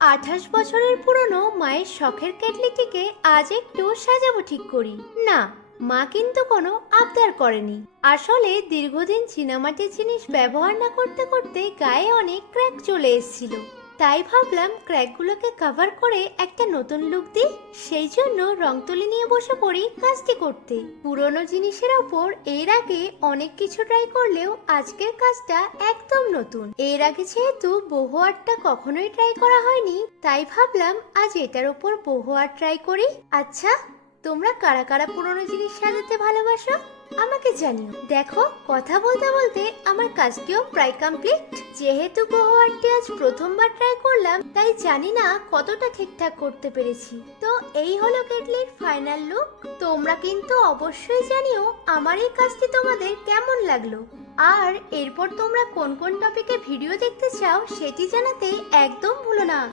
আঠাশ বছরের পুরনো মায়ের শখের কেটলিটিকে আজ একটু সাজাবো ঠিক করি। না, মা কিন্তু কোনো আবদার করেনি। আসলে দীর্ঘদিন চীনামাটির জিনিস ব্যবহার না করতে করতে গায়ে অনেক ক্র্যাক চলে এসেছিল। তাই ভাবলাম ক্র্যাকগুলোকে কভার করে একটা নতুন লুক দিই। সেই জন্য রং তুলি নিয়ে বসে পড়ি কাজটি করতে। পুরনো জিনিসের ওপর এর আগে অনেক কিছু ট্রাই করলেও আজকের কাজটা একদম নতুন। এর আগে যেহেতু বহু আর্টটা কখনোই ট্রাই করা হয়নি, তাই ভাবলাম আজ এটার ওপর বহু আর্ট ট্রাই করি। আচ্ছা তোমরা কারা কারা পুরনো জিনিস সাজাতে ভালোবাসো? আমাকে জানিও। দেখো, কথা বলতে বলতে আমার কাজটিও প্রায় কমপ্লিট যেহেতু আর্টটি আজ প্রথমবার ট্রাই করলাম, তাই জানি না কতটা ঠিকঠাক করতে পেরেছি। তো এই হলো কেটলির ফাইনাল লুক তোমরা কিন্তু অবশ্যই জানিও আমার এই কাজটি তোমাদের কেমন লাগল। আর এরপর তোমরা কোন কোন টপিকে ভিডিও দেখতে চাও, সেটি জানাতে একদম ভুলো না।